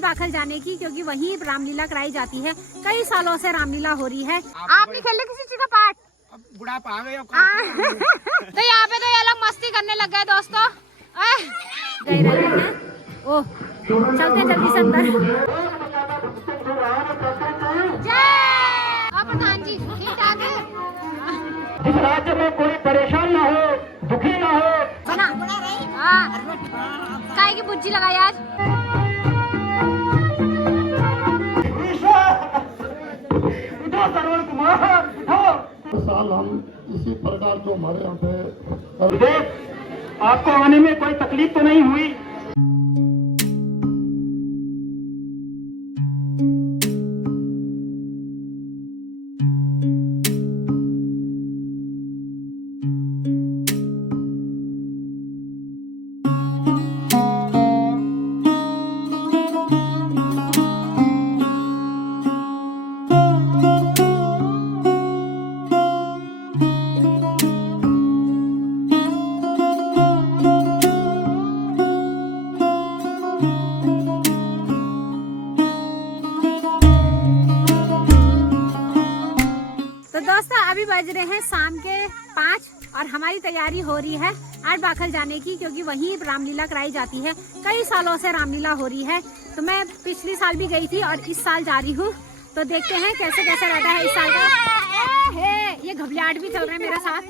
बाखल जाने की, क्योंकि वहीं रामलीला कराई जाती है। कई सालों से रामलीला हो रही है। आप नहीं खेले किसी चीज का पार्ट? अब बुढ़ापा आ गया। तो यहाँ पे तो ये लोग मस्ती करने लग गए दोस्तों। गए रहे हैं। ओह, चलते जल्दी से अंदर। जय प्रधान जी, ठीक ठाक है। इस राज्य में कोई परेशान ना हो, दुखी ना हो। बना काय की बुज्जी लगाई आज। साल हम इसी प्रकार जो हमारे यहाँ पे आपको आने में कोई तकलीफ तो नहीं हुई? अभी बज रहे हैं शाम के 5 और हमारी तैयारी हो रही है आठ बाखल जाने की, क्योंकि वहीं रामलीला कराई जाती है। कई सालों से रामलीला हो रही है। तो मैं पिछले साल भी गई थी और इस साल जा रही हूँ। तो देखते हैं कैसे कैसे रहता है इस साल का। ये घबराहट भी चल रहे हैं मेरे साथ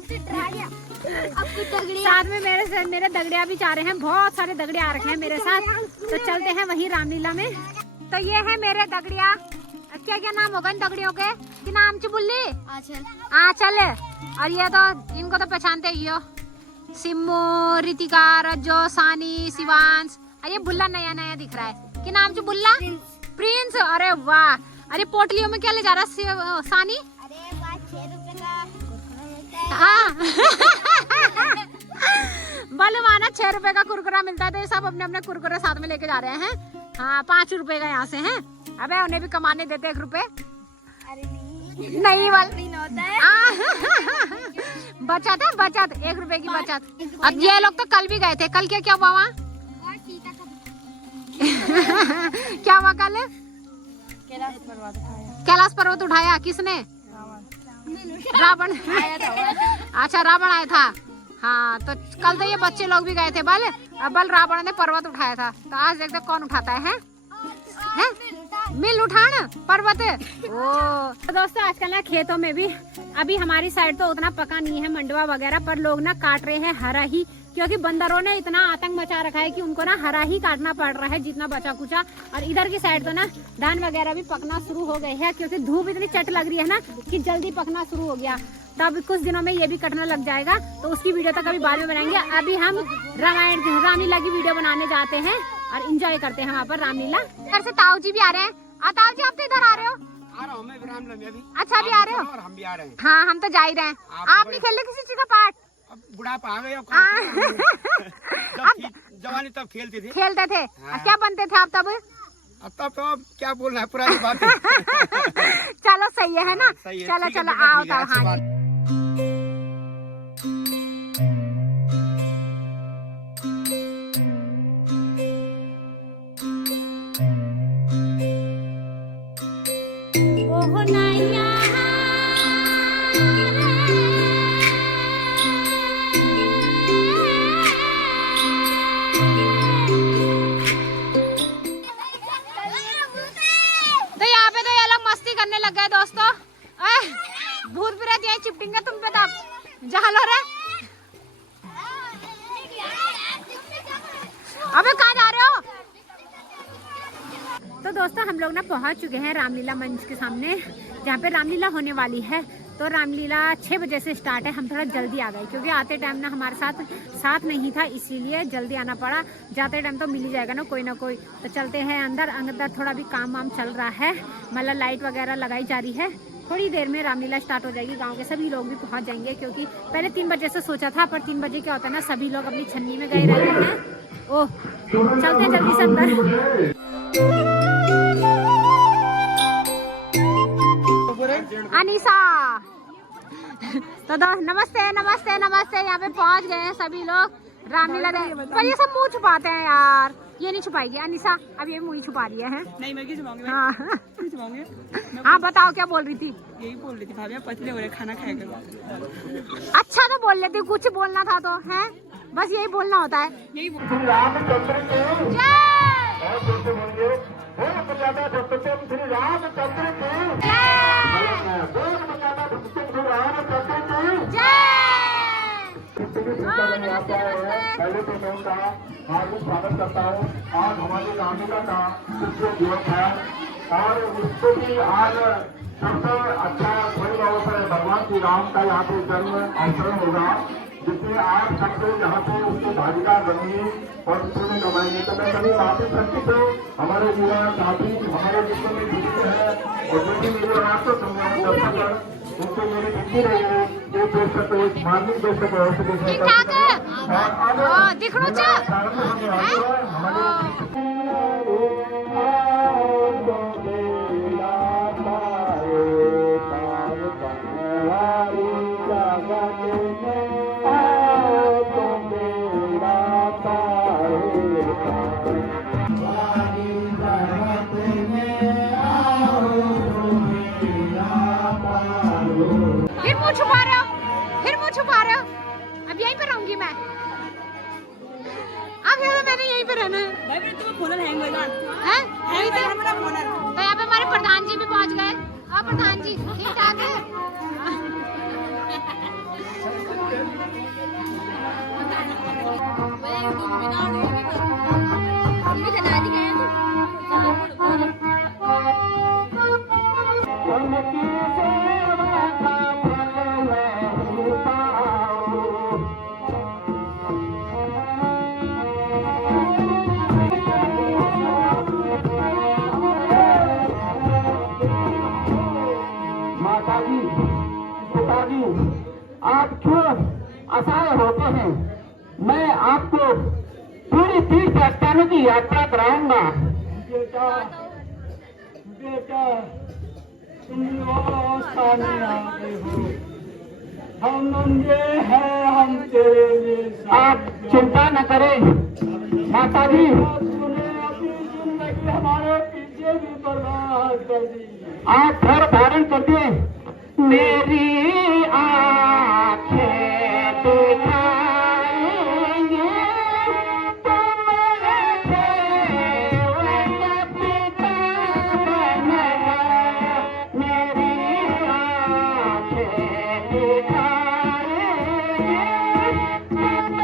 में मेरे दगड़िया भी जा रहे हैं। बहुत सारे दगड़िया आ रखे हैं मेरे साथ। तो चलते हैं वहीं रामलीला में। तो ये है मेरे दगड़िया। क्या क्या नाम होगा इन दगड़ियों के? कि नाम चुबुल्ली, आंचल, और ये तो इनको तो पहचानते ही हो, सिम्मू, रितिका, रज्जो, सानी, शिवांश। ये बुल्ला नया नया दिख रहा है। कि नाम चुबुल्ला, प्रिंस। अरे वाह। अरे पोटलियों में क्या ले जा रहा है सानी? हाँ बलवाना 6 रुपए का कुरकुरा मिलता है। तो ये सब अपने अपने कुरकुरे साथ में लेके जा रहे हैं। हाँ 5 रुपए का यहाँ से है। अबे उन्हें भी कमाने देते 1 रुपए। नहीं होता है। बचत है, बचत 1 रुपए की बचत। अब ये लोग तो कल भी गए थे। कल क्या क्या हुआ वहाँ? क्या हुआ कल? कैलाश पर्वत उठाया। किसने? रावण। अच्छा रावण आया था। हाँ तो कल तो ये बच्चे लोग भी गए थे बल रावण ने पर्वत उठाया था। तो आज देखते कौन उठाता है? मिल उठान पर्वत। ओ तो दोस्तों आजकल ना खेतों में भी, अभी हमारी साइड तो उतना पका नहीं है मंडवा वगैरह, पर लोग ना काट रहे हैं हरा ही, क्योंकि बंदरों ने इतना आतंक मचा रखा है कि उनको ना हरा ही काटना पड़ रहा है जितना बचा कुचा। और इधर की साइड तो ना धान वगैरह भी पकना शुरू हो गए हैं, क्योंकि धूप इतनी चट लग रही है ना कि जल्दी पकना शुरू हो गया। तो अब कुछ दिनों में ये भी कटने लग जाएगा। तो उसकी वीडियो तो कभी बाद में बनाएंगे। अभी हम रामलीला की वीडियो बनाने जाते हैं और एंजॉय करते हैं वहाँ पर रामलीला। इधर से ताऊ जी भी आ रहे हैं। ताऊ जी आप तो इधर आ रहे हो? आ रहा हूँ मैं रामलीला में अभी। अच्छा अभी आ रहे हो? और हम भी आ रहे हैं। हाँ हम तो जा ही रहे हैं। आप नहीं खेल रहे किसी चीज का पार्ट? अब बुढ़ापा आ गया। जवानी तब खेलते थे। क्या बनते थे आप तब? तब तो क्या बोलना है, पुरानी बात है। चलो सही है ना? चलो आओ तब। हाँ लग गए दोस्तों। भूत प्रेत यही चिपटेंगे तुम पे तब। जहालो रे। अबे कहाँ जा रहे हो? तो दोस्तों हम लोग ना पहुंच चुके हैं रामलीला मंच के सामने, जहाँ पे रामलीला होने वाली है। तो रामलीला 6 बजे से स्टार्ट है। हम थोड़ा जल्दी आ गए क्योंकि आते टाइम ना हमारे साथ नहीं था, इसीलिए जल्दी आना पड़ा। जाते टाइम तो मिल ही जाएगा ना कोई। तो चलते हैं अंदर थोड़ा भी काम वाम चल रहा है, मतलब लाइट वगैरह लगाई जा रही है। थोड़ी देर में रामलीला स्टार्ट हो जाएगी। गांव के सभी लोग भी पहुंच जाएंगे, क्योंकि पहले 3 बजे से सोचा था, पर 3 बजे क्या होता है ना, सभी लोग अपनी छन्नी में गए रहते हैं। ओह चलते हैं जल्दी से अंदर। अनीसा तो नमस्ते। यहाँ पे पहुंच गए हैं सभी लोग रामलीला दे पर ये सब मुंह छुपाते हैं यार, ये नहीं छुपाएगी अनिशा, अब ये मुंह ही छुपा रही है। नहीं मैं क्यों छुपाऊंगी, हाँ क्यों छुपाऊंगी? हाँ बताओ क्या बोल रही थी? यही बोल रही थी भाभी आप पतले हो रहे, खाना खाया करो। अच्छा तो बोल लेती, कुछ बोलना था तो है, बस यही बोलना होता है। यही बोल श्री रामचंद्र की जय और जोर से बोलिए, बोल मर्यादा पुरुषोत्तम श्री रामचंद्र की जय बोल मर्यादा पुरुषोत्तम श्री रामचंद्र की जय। पहले तो मैं उनका हार्दिक स्वागत करता हूँ। आज हमारी रामलीला का दूसरा दिवस है और उसको भी आज सबसे अच्छा कोई अवसर है, भगवान श्री राम का यहाँ पे जन्म अवसर होगा, जिसमें आज सब लोग यहाँ पे उसकी भागीदार बनेंगे और उसमें कमाएंगे। तो मैं कभी वापिस करती हूँ हमारे युवा साथी हमारे विश्व में जुड़े हैं और जो भी मेरे राष्ट्र संग्राम दर्शक उनको मेरी विनती रहेगी ये दर्शक एक धार्मिक दर्शक अवश्य देखने ठीक ठाक है दिखणो च फिर मुंह छुपा रहे हो, फिर मुंह छुपा रहे हो। अब यहीं पे रहूंगी मैं, अब यहाँ मैंने यहीं पे रहना है। भाई मेरे तुम्हें फोन हैंग होगा, हैं? हैंग होगा मेरा फोन। तो यहाँ पे हमारे प्रधान जी भी पहुँच गए। और प्रधान जी ठीक ठाक है? माताजी पिताजी आप क्यों असहाय होते हैं? मैं आपको पूरी तीर्थ स्थानों की यात्रा कराऊंगा। बेटा बेटा तुम स्थान में आ गए हो, हम नंगे हैं, हम तेरे लिए। आप चिंता न करें माताजी, अपनी जिंदगी हमारे पीछे भी बर्बाद कर दी। आप घर धारण कर दिए, मेरी आँखें दिखाएंगे तुम्हारे सेवक पिता बनना। मेरी आँखें दिखाएंगे तुम्हारे सेवक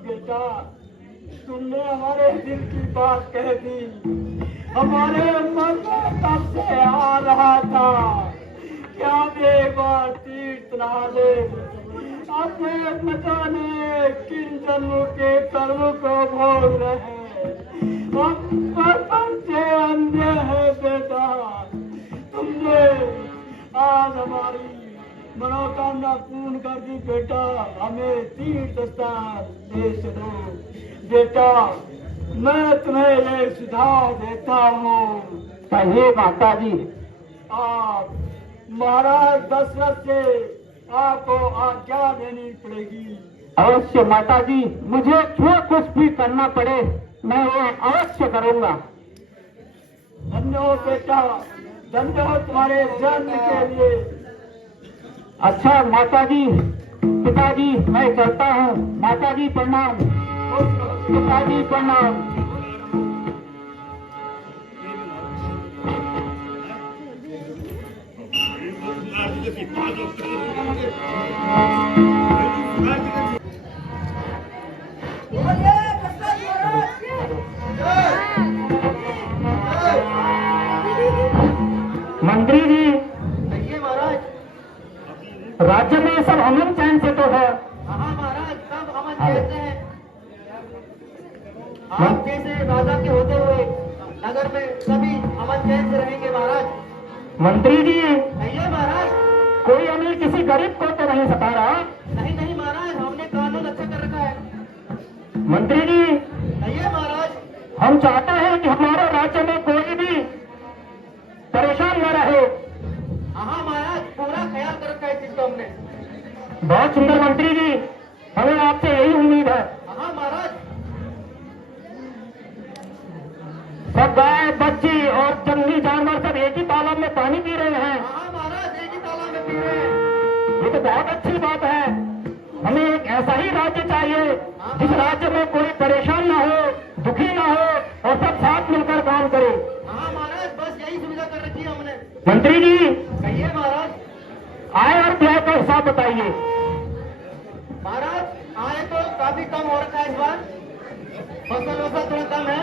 पिता तुमने हमारे दिल की बात कह दी, हमारे मन में तब से आ रहा था क्या एक बार तीर्थ नहा ले, अपने बचाने किन जन्मों के कर्म को भोग रहे, हम बचपन से अंधे हैं बेटा। तुमने आज हमारी मनोकामना पूर्ण कर दी बेटा, हमें तीर्थ स्थान दे दो बेटा। मैं तुम्हें एक सुझाव देता हूँ। कहिए माता जी। आप महाराज दशरथ से आपको आज्ञा देनी पड़ेगी। अवश्य माता जी, मुझे जो कुछ भी करना पड़े मैं वो अवश्य करूँगा। धन्य हो बेटा, धन्य हो तुम्हारे जन्म के लिए। अच्छा माता जी, पिताजी मैं चलता हूँ। माताजी प्रणाम। पिताजी प्रणाम। मंत्री जी, महाराज, राज्य में सब अमन चैन से तो है। हाँ महाराज, सब अमन चैन से हैं। आप जैसे राजा के होते हुए नगर में सभी अमन चैन से रहेंगे महाराज। मंत्री जी, कहिए महाराज। कोई अमीर किसी गरीब को तो नहीं सता रहा? नहीं नहीं महाराज, हमने कानून अच्छा कर रखा है। मंत्री जी, कहिए महाराज। हम चाहते हैं कि हमारे राज्य में कोई भी परेशान न रहे। हाँ महाराज, पूरा ख्याल कर रखा है इस चीज का हमने। बहुत सुंदर मंत्री जी, हमें आपसे यही उम्मीद है। हाँ महाराज। सब गाय बच्ची और जंगली जानवर सब एक ही तालाब में पानी पी रहे हैं। हाँ महाराज, एक ही तालाब में पी रहे हैं। ये तो बहुत अच्छी बात है। हमें एक ऐसा ही राज्य चाहिए जिस राज्य में कोई परेशान ना हो, दुखी ना हो और सब साथ मिलकर काम करे। हाँ महाराज, बस यही सुविधा कर रखी है हमने। मंत्री जी, कहिए महाराज। आय और व्यय का हिसाब बताइए। महाराज, आय तो काफी कम हो रखा है इस बार। फसल वसल थोड़ा कम है।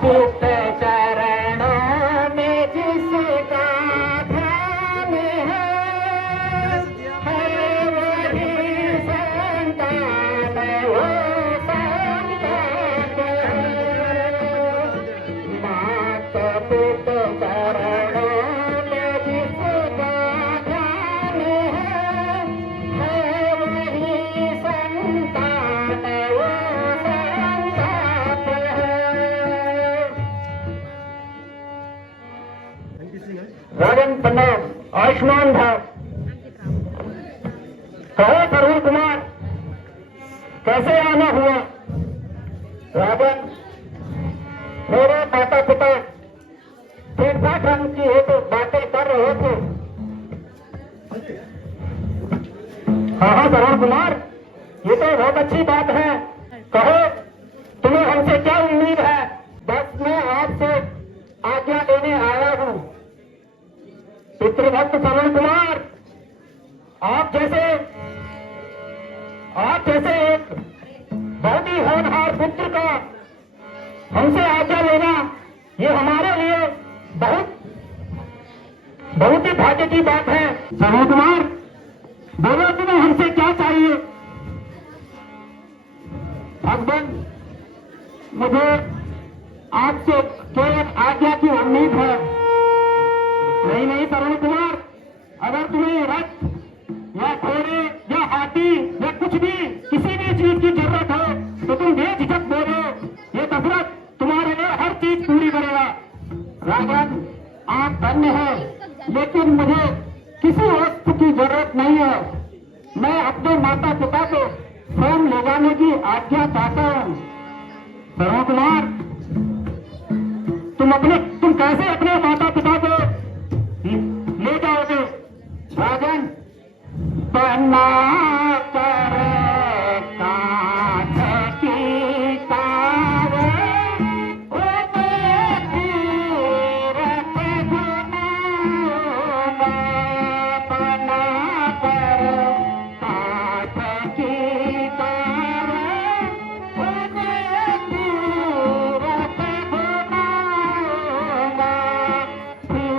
पुत चरणों में जिसका ध्यान है वही संतान, वो संतान है। मात पुत चरणों में जिसका ध्यान है वही संतान, वो संतान है। राजन प्रणाम। आयुष्मान भव। कहो तरुण कुमार, कैसे आना हुआ? राजन, मेरे माता पिता ठीक ठाक ढंग की है तो बातें कर रहे थे। हाँ हाँ तरुण कुमार, ये तो बहुत अच्छी बात है। कहो तुम्हें हमसे क्या उम्मीद है? बस मैं आपसे आज्ञा लेने आया हूँ। पितृभक्त तरुण कुमार, आप जैसे एक बहुत ही होनहार पुत्र का हमसे आज्ञा लेना, ये हमारे लिए बहुत ही भाग्य की बात है। तरुण कुमार, बोलो तुम्हें हमसे क्या चाहिए? भगवान, मुझे आपसे केवल आज्ञा की उम्मीद है। नहीं नहीं तरुण कुमार, अगर तुम्हें रथ या घोड़े या हाथी या कुछ भी किसी भी चीज की जरूरत हो तो तुम बेझिझक बोलो। ये दशरथ तुम्हारे लिए हर चीज पूरी करेगा। राजन, आप धन्य हैं, लेकिन मुझे किसी वस्तु की जरूरत नहीं है। मैं अपने माता पिता को स्वयं ले जाने की आज्ञा चाहता हूँ। तरुण कुमार, तुम कैसे अपने माता पिता को ले जाओगे? राजन, बना कर कांच की कार, बना कर कांच की कार, फिर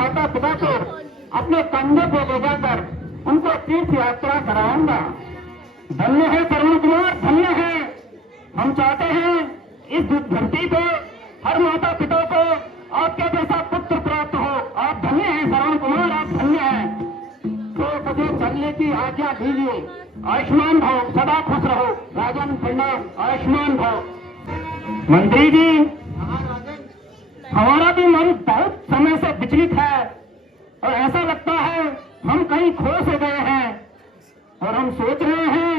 माता पिता को अपने कंधे पे ले जाकर उनको तीर्थ यात्रा कराऊंगा। धन्य है तरुण कुमार, धन्य है। हम चाहते हैं इस धरती पे हर माता पिता को आपके जैसा पुत्र प्राप्त हो। आप धन्य हैं तरुण कुमार, आप धन्य हैं। तो मुझे चलने की आज्ञा दीजिए। आयुष्मान भव, सदा खुश रहो। राजन प्रणाम, आयुष्मान भव। मंत्री जी, हमारा भी मन बहुत समय से विचलित है और ऐसा लगता है हम कहीं खो से गए हैं और हम सोच रहे हैं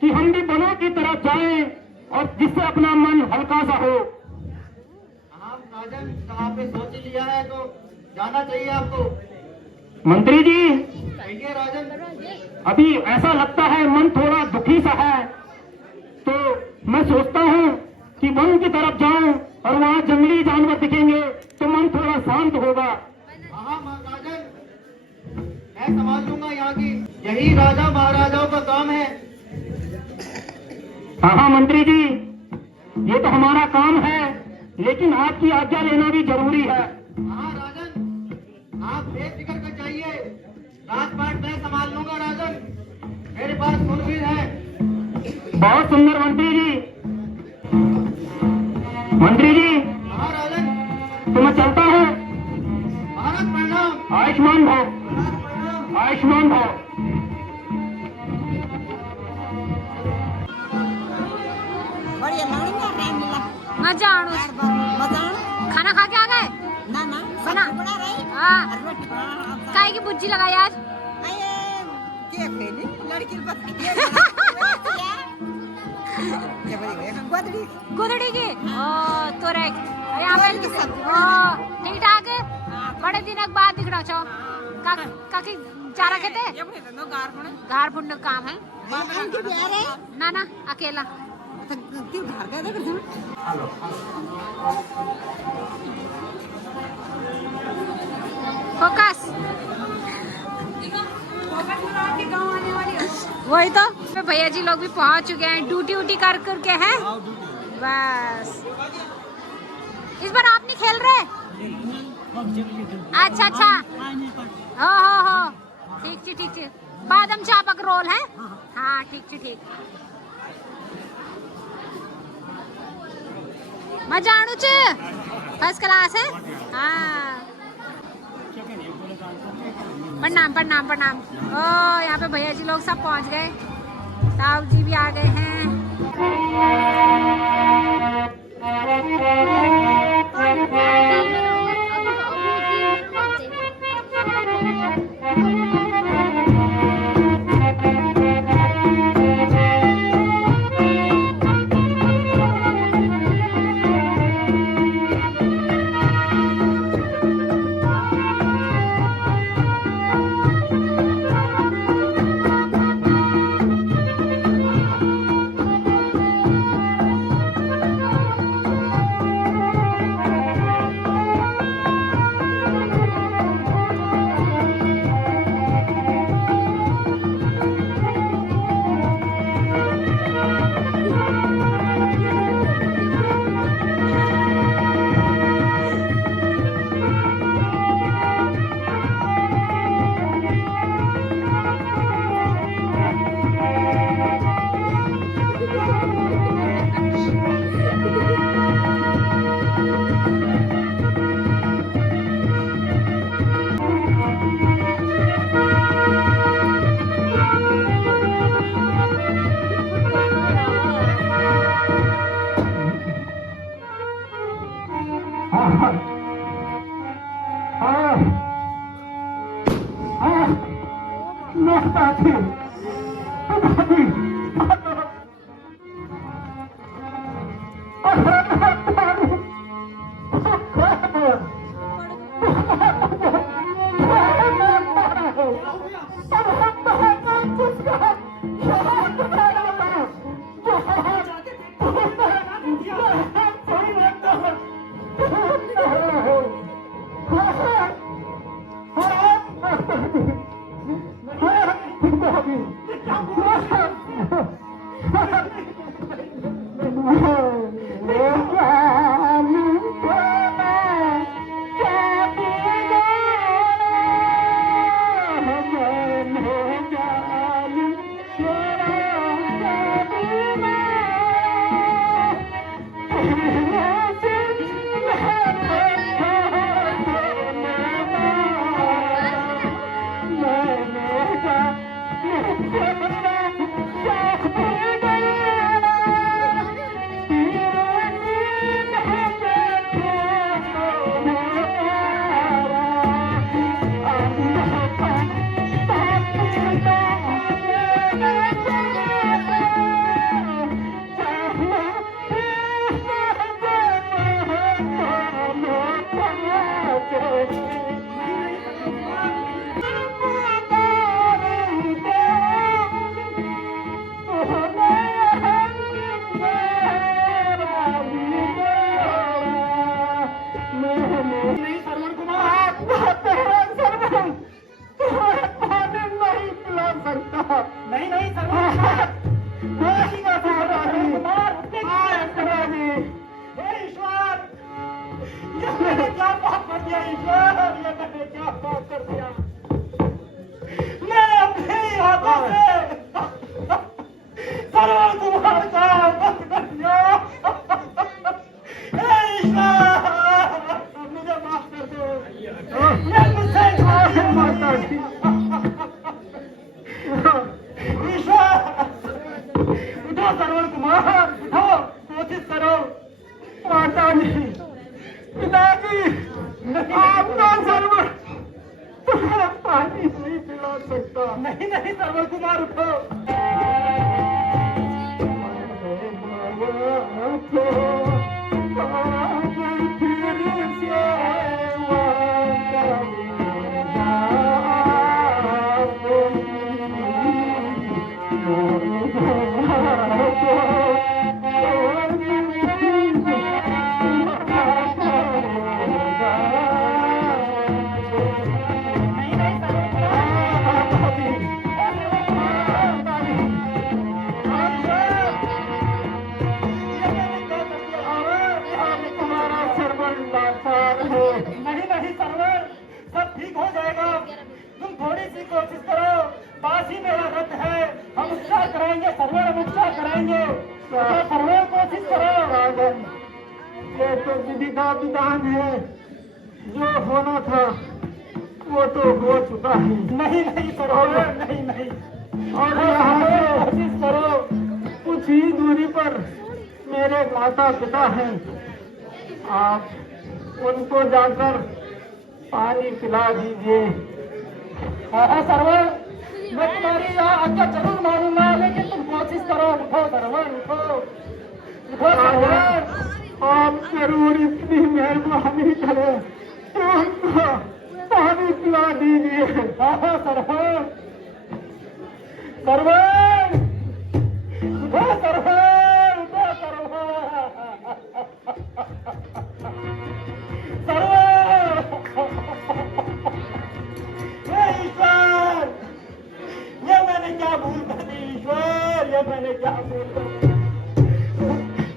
कि हम भी वनों की तरफ जाएं और जिससे अपना मन हल्का सा हो। हाँ राजन, तो आपने सोच लिया है तो जाना चाहिए आपको। मंत्री जी, कहिए राजन। अभी ऐसा लगता है मन थोड़ा दुखी सा है, तो मैं सोचता हूँ कि वन की तरफ जाऊं और वहाँ जंगली जानवर दिखेंगे तो मन थोड़ा शांत होगा। हाँ राजन, मैं संभाल लूंगा यहाँ की, यही राजा महाराजाओं का काम है। हाँ मंत्री जी, ये तो हमारा काम है, लेकिन आपकी आज्ञा लेना भी जरूरी है। हाँ राजन, आप बेफिक्र कर जाइए, राजपाट मैं संभाल लूंगा राजन, मेरे पास सुरवीर है। बहुत सुंदर मंत्री जी। मंत्री जी, हाँ राजन, तो मैं चलता हूँ। भारत प्रणाम। आयुष्मान भव, भारत प्रणाम। आयुष्मान भव। बढ़िया लड़ी का टाइम मिला। मजा आणू मजा खाना खा के आ गए ना ना बना बना रही हाँ रोटी बना काय की बुज्जी लगाई आज आए के खेली लड़की बस के बड़ी हम बदली गुदड़ी की ओ तो रे यहाँ पे ठीक ठाक बड़े दिन बाद दिखड़ा छो काकी जा रखे थे घर फुंड काम है के प्यार है ना ना अकेला तू घर का देख फोकस वही तो भैया जी लोग भी पहुंच चुके हैं, ड्यूटी उटी कर करके हैं बस। इस बार आप नहीं खेल रहे? अच्छा अच्छा हो ठीक ठीक बादाम चापक रोल है हाँ ठीक मजा आणू च फर्स्ट क्लास है हाँ। प्रणाम ओ यहाँ पे भैया जी लोग सब पहुँच गए, साहब जी भी आ गए हैं। सकता। नहीं नहीं सरवर कुमार उठो। नहीं नहीं सरवर, सब ठीक हो जाएगा। तुम थोड़ी सी कोशिश करो। बासी मेरा रथ है, हम उपचार कराएंगे सरवर, हम उपचार कराएंगे। सरवर कोशिश करो। ये तो विधि का विधान है, जो होना था वो तो हो चुका है। नहीं नहीं सरवर, नहीं नहीं। और यहाँ से कोशिश करो। कुछ ही दूरी पर मेरे माता पिता हैं, आप उनको जाकर पानी पिला दीजिए। हाँ सरवर, मैं तुम्हारी यहाँ आज्ञा जरूर मानूंगा, लेकिन तुम कोशिश करो। उठो सरवर, उठो उठो सरवर। आप जरूर इतनी मेहरबानी करें तो उनको पानी पिला दीजिए। हाँ सरवर, सरवर उठो सरवर, उठो सरवर, सरवर। हे ईश्वर, ये मैंने क्या भूल कर दी ईश्वर, ये मैंने क्या भूल कर दी।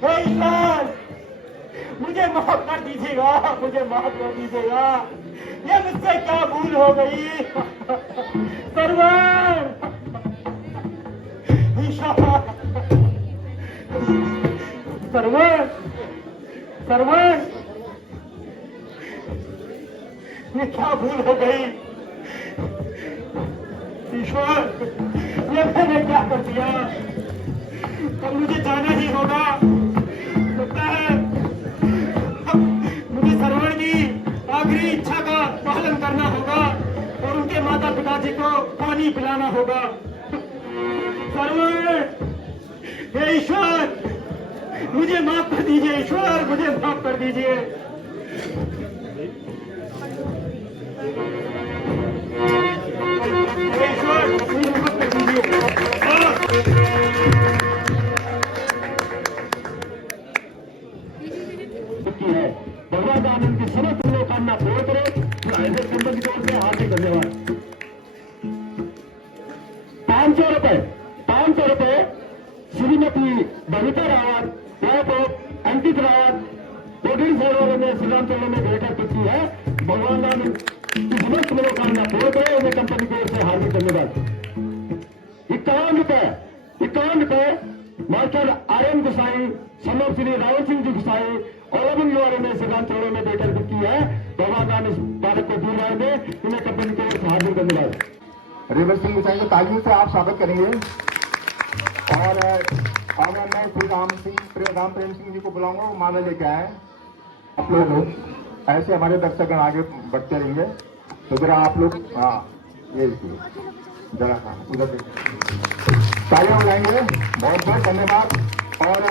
हे ईश्वर, मुझे माफ कर दीजिएगा, मुझे माफ कर दीजिएगा। ये मुझसे क्या भूल हो गई। सरवर, ईश्वर, सरवर, सरवर, ये क्या भूल हो गई। ईश्वर, ये मैंने क्या कर दिया। अब मुझे जाना ही होगा। लगता है मुझे सरवण की आखिरी इच्छा का पालन करना होगा और उनके माता पिताजी को पानी पिलाना होगा। सरवण, हे ईश्वर, मुझे माफ कर दीजिए ईश्वर, मुझे माफ कर दीजिए। हे ईश्वर, मुझे माफ कर दीजिए। भगवान आनंद की समस्त मनोकामना पूर्ण करे। ऐसे संबंध की ओर से हार्दिक धन्यवाद। 500 रुपए, 500 रुपए श्रीमती बबीता रावत, अंकित रावत, पोटिल सरोवर में श्री राम चंद्र में भेंट की है। भगवान आनंद की समस्त मनोकामना पूर्ण करे। उन्हें कंपनी की ओर से हार्दिक धन्यवाद। 51 रुपए मास्टर आर्यन गुसाई, समर श्री रावत सिंह जी गुसाई और युवाओं ने श्री राम चंद्र में भेंट की है। भगवान इस बालक को दूर आएंगे। उन्हें कंपनी की ओर से हार्दिक धन्यवाद। रेवत सिंह गुसाई को तालियों से आप स्वागत करेंगे। और अब मैं श्री राम प्रेम सिंह जी को बुलाऊंगा, वो माला लेके आए। आप लोग ऐसे हमारे दर्शकगण आगे बढ़ते रहेंगे। तो जरा आप लोग, हाँ ये जरा, हाँ उधर से तालियां बुलाएंगे। बहुत बहुत धन्यवाद। और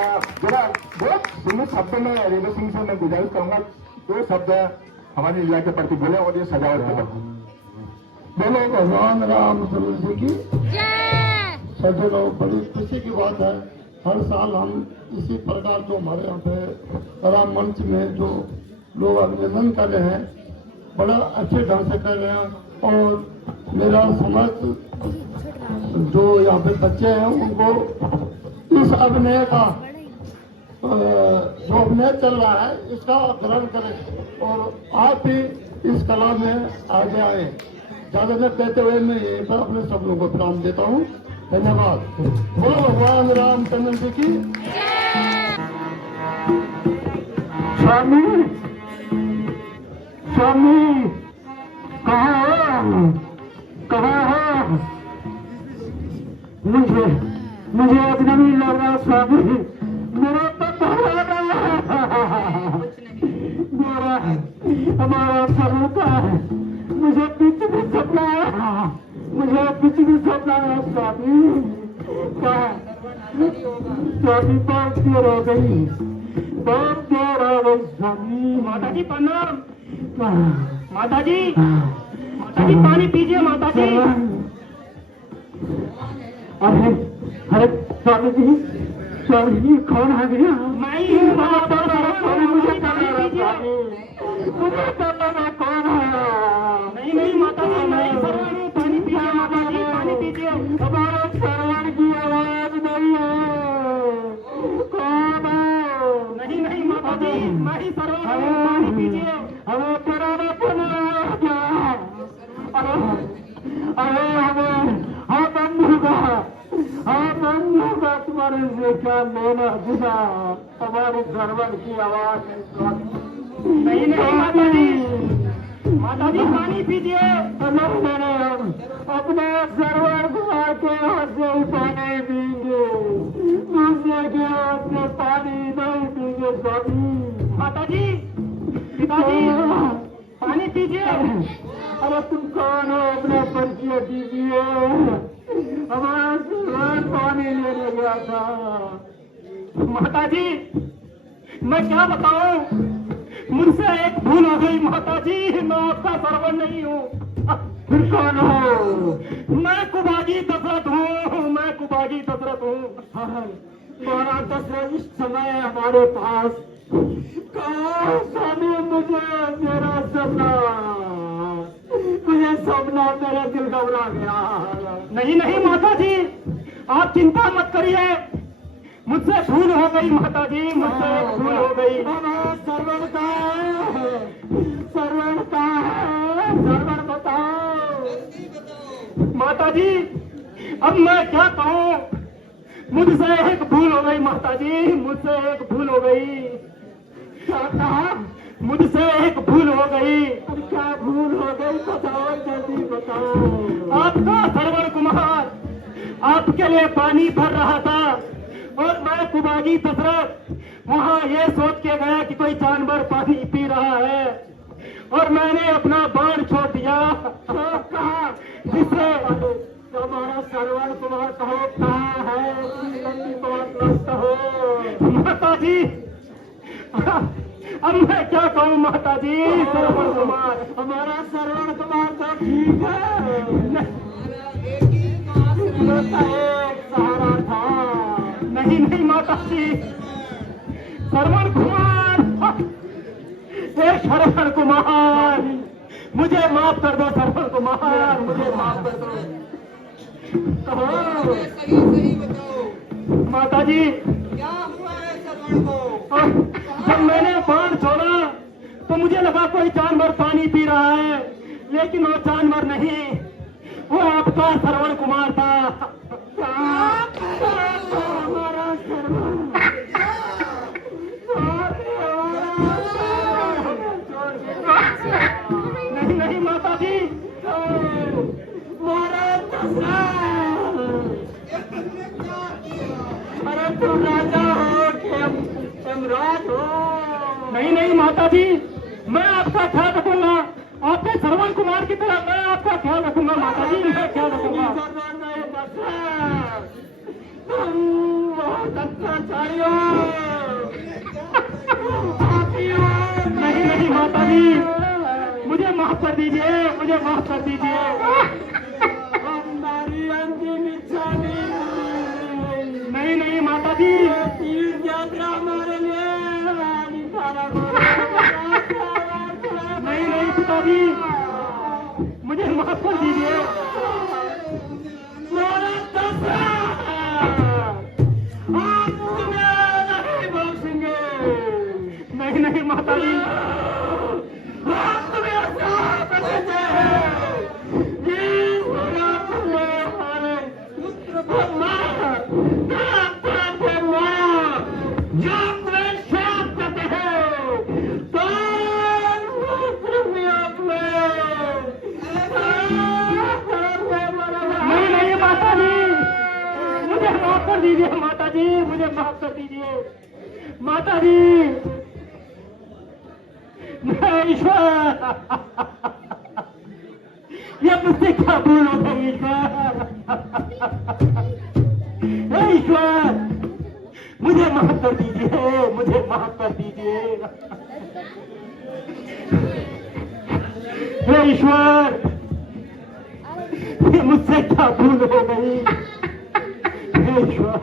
जरा बहुत सीमित शब्द में रेवत सिंह से मैं गुजारिश करूंगा, 2 शब्द हमारी लीला के प्रति बोले और ये सजावट करें। बोलो भगवान रामचंद्र जी की सज्जनों, बड़ी खुशी की बात है। हर साल हम इसी प्रकार जो हमारे यहाँ पे राम मंच में जो लोग अभिनंदन कर रहे हैं, बड़ा अच्छे ढंग से कर रहे हैं। और मेरा समस्त जो यहाँ पे बच्चे हैं उनको इस अभिनय का जो अभिनय चल रहा है इसका ग्रहण करें और आप भी इस कला में आगे आए। ज्यादा न कहते हुए मैं यहीं पर अपने सब लोगों को प्रणाम देता हूँ। धन्यवाद। बोलो भगवान रामचंद्र जी की। स्वामी, स्वामी कहाँ हो? मुझे अजनबी लग रहा स्वामी, मेरा पता मेरा हमारा सब होता है। मुझे पीछे भी सपना मुझे कुछ भी सोचना है स्वामी। स्वामी बहुत देर हो गई, बहुत देर हो गई स्वामी। माता जी प्रणाम। माता जी, माता जी पानी पीजिए माता जी। अरे अरे स्वामी जी, स्वामी जी कौन आ गया? मैं ही हूँ माता जी, मुझे करना स्वामी, मुझे करना कौन है? नहीं नहीं माता जी, मैं ही सरवण हूँ। पानी पीजिए माता जी, पानी पीजिए। हमारे सरवण की आवाज नहीं है, कौन है? नहीं नहीं माता जी, मैं ही सरवण हूँ। पानी पीजिए। हमें कराना पड़ेगा क्या? अरे अरे हाँ बंधु का तुम्हारे से क्या लेना देना? हमारे सरवण की आवाज नहीं नहीं माता जी, माता जी पानी पीजिए। अपने सरवण कुमार के हाथ से ही पानी पीएंगे, दूसरे के हाथ से पानी नहीं पीएंगे स्वामी। माता जी, पिताजी पानी पीजिए। अरे तुम कौन हो? अपना परिचय दीजिए। हमारा सरवण पानी लेने गया था। माता जी मैं क्या बताऊं, मुझसे एक भूल हो गई माता जी। मैं आपका सरवण नहीं हूँ। फिर कौन हो? मैं कुबाजी दशरथ हूँ, मैं कुबाजी दशरथ हूँ। महाराज दशरथ इस समय हमारे पास कहो स्वामी। मुझे सपना मेरा दिल घबरा गया। नहीं नहीं माता जी, आप चिंता मत करिए। मुझसे भूल हो गई माता जी, मुझसे एक भूल हो गई। हमारा सरवण कहाँ है? सरवण कहाँ है? सरवण बताओ। माता जी अब मैं क्या कहूँ, मुझसे एक भूल हो गई माता जी, मुझसे एक भूल हो गई। क्या कहा? मुझसे एक भूल हो गई। अब क्या भूल हो गई? बताओ, जल्दी बताओ। आपका सरवण कुमार आपके लिए पानी भर रहा था और मैं कुबाजी दशरथ वहाँ ये सोच के गया कि कोई जानवर पानी पी रहा है और मैंने अपना बाण छोड़ दिया। कहा जिससे हमारा सरवण कुमार कहो कहाँ है? लंबी बात मत कहो माता जी। अब मैं क्या कहूँ माता जी। सरवण कुमार, हमारा सरवण कुमार तो ठीक है, एक सहारा था। नहीं नहीं माता जी, सरवण कुमार, हे सरवण कुमार, मुझे माफ कर दो सरवण कुमार, मुझे माफ कर दो। माता जी क्या हुआ है सरवण को? जब मैंने बाण छोड़ा तो मुझे लगा कोई जानवर पानी पी रहा है, लेकिन वो जानवर नहीं, वो आपका सरवण कुमार था। हमारा सरवण नहीं नहीं माता जी, अरे तुम राजा हो कि सम्राट हो? नहीं नहीं माता जी, मैं आपका ख्याल रखूंगा। आपके सरवण कुमार की तरह मैं आपका ख्याल रखूंगा माता जी, मैं ख्याल रखूंगा। तुम बहुत अत्याचारी हो। नहीं नहीं माता जी, मुझे माफ कर दीजिए, मुझे माफ कर दीजिए। हमारी अंतिम इच्छा नहीं नहीं माता जी, तीर्थ यात्रा हमारे लिए नहीं नहीं पिताजी, मुझे माफ कर दीजिए। नहीं नहीं माता जी, नहीं नहीं माता जी, मुझे माफ कर दीजिए माता जी, मुझे माफ कर दीजिए माता जी। मैं ईश्वर, ये मुझसे क्या भूल हो गई ईश्वर? हे ईश्वर, मुझे माफ कर दीजिए, मुझे माफ कर दीजिए। हे ईश्वर, ये मुझसे क्या भूल हो गई? हे ईश्वर,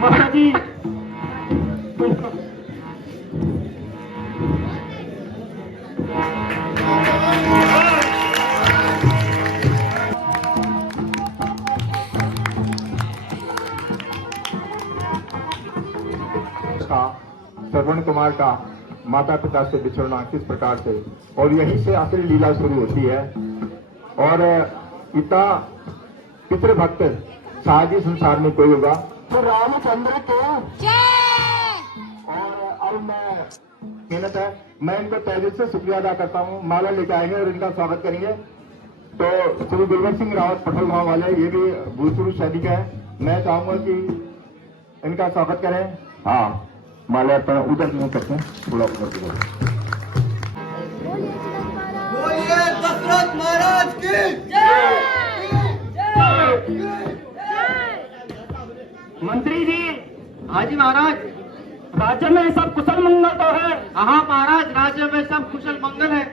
महाराज जी, श्रवण कुमार का माता पिता से बिछड़ना किस प्रकार से, और यहीं से असली लीला शुरू होती है। और इतना पितृभक्त शायद ही संसार में कोई होगा। तो रामचंद्र के और अब मैं मेहनत है, मैं इनको तहे दिल से शुक्रिया अदा करता हूँ। माला लेके आएंगे और इनका स्वागत करेंगे। तो श्री गुलवंत सिंह रावत पठल गांव वाले, ये भी भूतपूर्व सैनिक है। मैं चाहूंगा कि इनका स्वागत करें। हाँ, माला अपना उधर नहीं करते हैं, थोड़ा उधर की तरफ। बोलिए दशरथ महाराज की मंत्री जी। हाँ जी महाराज। राज्य में सब कुशल मंगल तो है? हाँ महाराज, राज्य में सब कुशल मंगल है।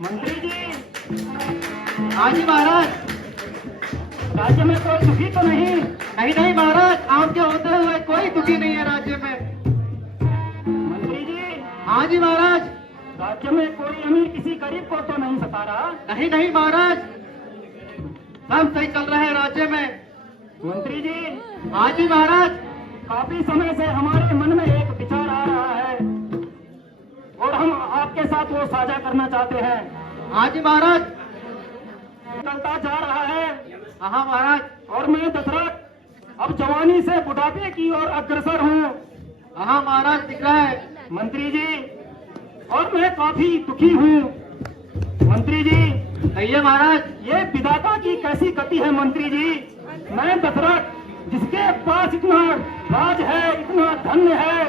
मंत्री जी। हाँ जी महाराज। राज्य में कोई दुखी तो नहीं? नहीं नहीं महाराज, आपके होते हुए कोई दुखी नहीं है राज्य में। मंत्री जी। हाँ जी महाराज। राज्य में कोई अमीर किसी गरीब को तो नहीं सता रहा? नहीं नहीं महाराज, सब सही चल रहा है राज्य में। मंत्री जी। हाँ जी महाराज। काफी समय से हमारे मन में एक विचार आ रहा है और हम आपके साथ वो साझा करना चाहते हैं। हाँ जी महाराज। चलता जा रहा है। हाँ महाराज। और मैं दशरथ अब जवानी से बुढ़ापे की ओर अग्रसर हूँ। हाँ महाराज, दिख रहा है। मंत्री जी, और मैं काफी दुखी हूँ। मंत्री जी। कहिए महाराज। ये विधाता की कैसी गति है मंत्री जी? मैं दशरथ, जिसके पास इतना राज है, इतना धन्य है,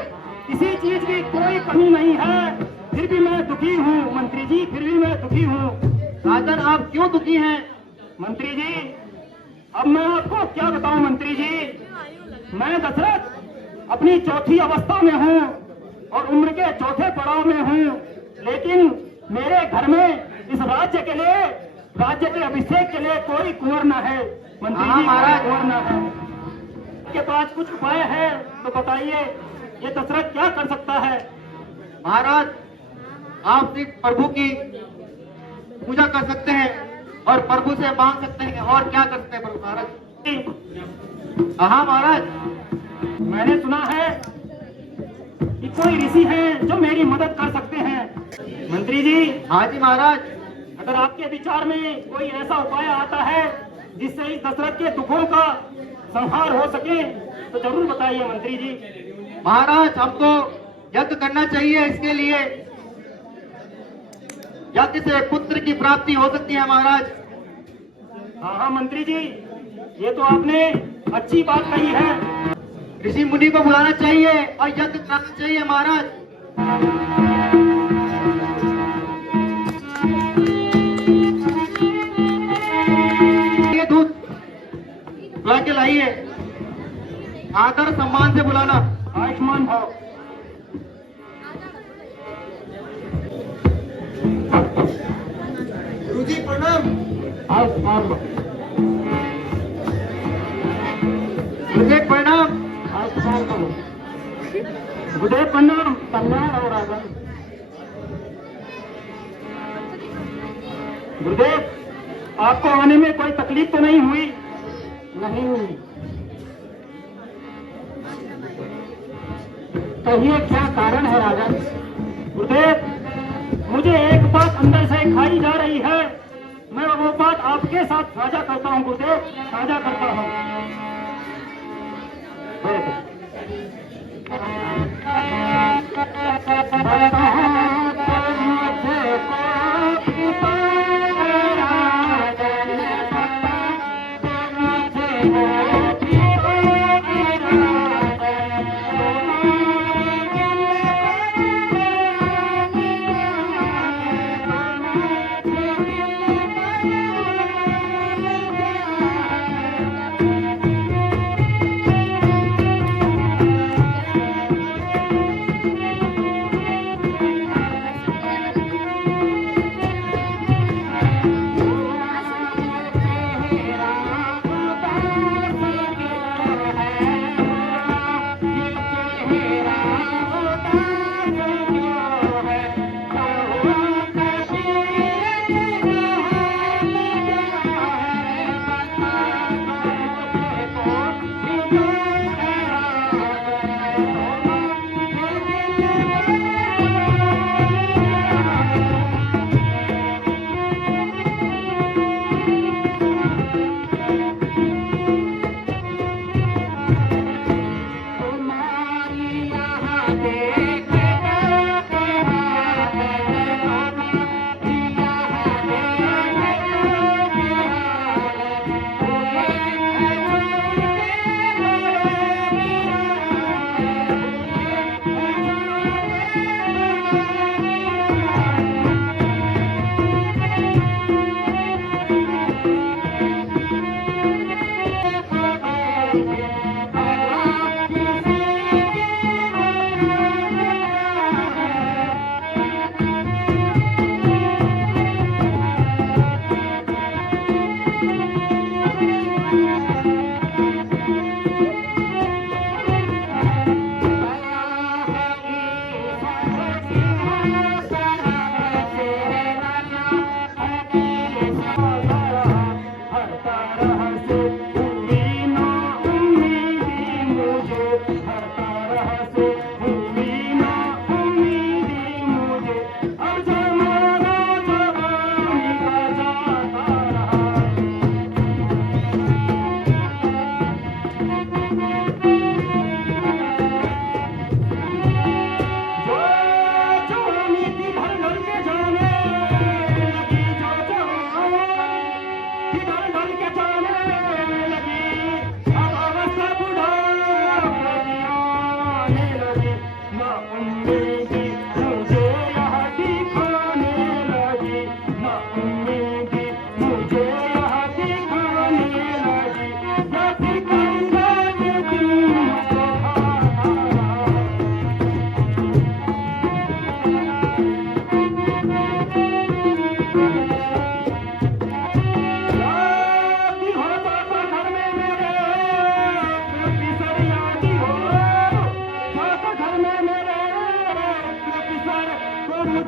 किसी चीज की कोई कमी नहीं है, फिर भी मैं दुखी हूँ मंत्री जी, फिर भी मैं दुखी हूँ। राजन, आप क्यों दुखी हैं? मंत्री जी, अब मैं आपको क्या बताऊं मंत्री जी। मैं दशरथ अपनी चौथी अवस्था में हूँ और उम्र के चौथे पड़ाव में हूँ, लेकिन मेरे घर में इस राज्य के लिए, राज्य के अभिषेक के लिए कोई कुंवर न है मंत्री जी, महाराज। कुंवर न है। के पास कुछ उपाय है तो बताइए, ये दशरथ क्या कर सकता है? महाराज, आप सिर्फ प्रभु की पूजा कर सकते हैं और प्रभु से मांग सकते हैं, और क्या कर सकते हैं प्रभु महाराज? हाँ महाराज। मैंने सुना है कि कोई ऋषि हैं जो मेरी मदद कर सकते हैं। मंत्री जी। हाँ जी महाराज। अगर आपके विचार में कोई ऐसा उपाय आता है जिससे इस दशरथ के दुखों का संहार हो सके तो जरूर बताइए मंत्री जी। महाराज, हमको यज्ञ करना चाहिए, इसके लिए यज्ञ से पुत्र की प्राप्ति हो सकती है महाराज। हाँ हाँ मंत्री जी, ये तो आपने अच्छी बात कही है। ऋषि मुनि को बुलाना चाहिए और यज्ञ कराना चाहिए महाराज। ये दूध बुला के लाइए, आकर सम्मान से बुलाना। आयुष्मान भाव। गुरुजी प्रणाम। आयुष्मान भाव। गुरुदेव प्रणाम। आयुष्मान भाव। गुरुदेव प्रणाम। कल्याण और आनंद। गुरुदेव, आपको आने में कोई तकलीफ तो नहीं हुई? नहीं हुई। कहिए क्या कारण है राजन? गुरुदेव, मुझे एक बात अंदर से खाई जा रही है, मैं वो बात आपके साथ साझा करता हूँ गुरुदेव, साझा करता हूँ।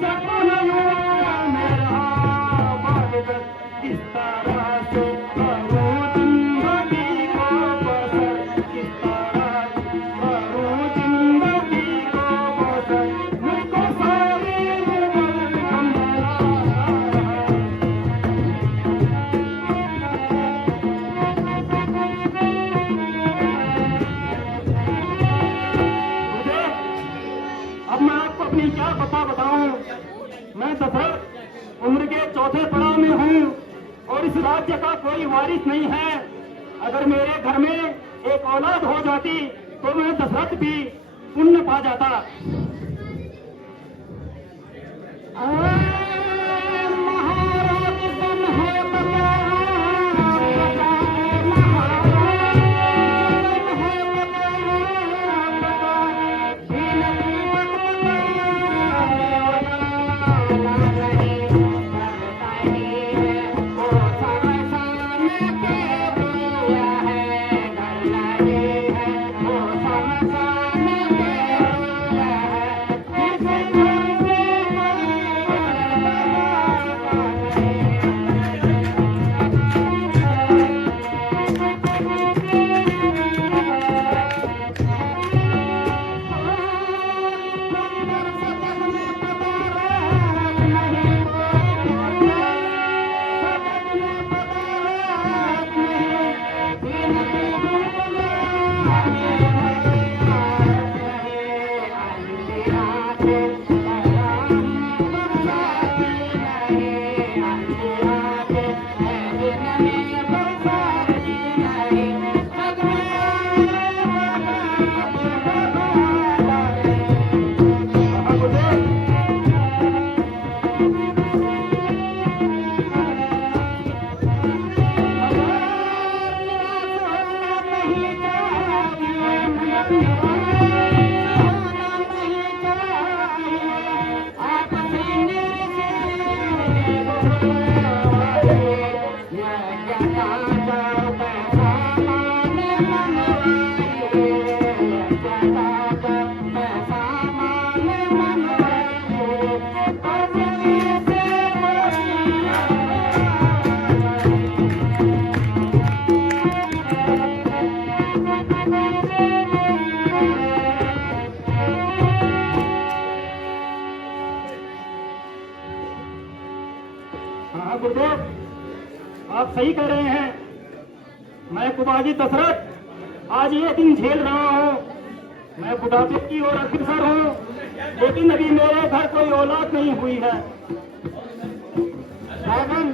जब युवा मेरा मार्गदर्शन किस तरह से करूं जिंदगी को बसर, किस तरह करूं जिंदगी को बसर, मुझको सारी उम्र अंधेरा अब मैं आपको अपनी क्या बताऊं। मैं दशरथ उम्र के चौथे पड़ाव में हूँ और इस राज्य का कोई वारिस नहीं है। अगर मेरे घर में एक औलाद हो जाती तो मैं दशरथ भी पुण्य पा जाता। हाँ गुरुदेव, आप सही कह रहे हैं। मैं कुबाजी दशरथ आज ये दिन झेल रहा हूँ। मैं बुढ़ापे की ओर अग्रसर हूँ, लेकिन अभी मेरे घर कोई औलाद नहीं हुई है। रावण,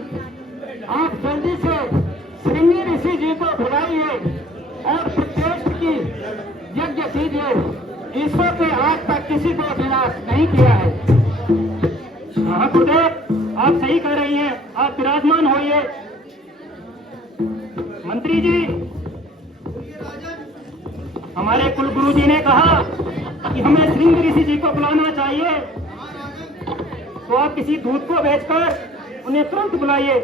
आप जल्दी से श्रृंगी ऋषि जी को बुलाइए और प्रत्येक की यज्ञ कीजिए। ईश्वर ने आज तक किसी को विनाश नहीं किया है। हाँ गुरुदेव, आप सही कह रही हैं। आप विराजमान होइए। मंत्री जी, हमारे कुलगुरु जी ने कहा कि हमें श्रृंग ऋषि जी को बुलाना चाहिए, तो आप किसी दूत को भेजकर उन्हें तुरंत बुलाइए।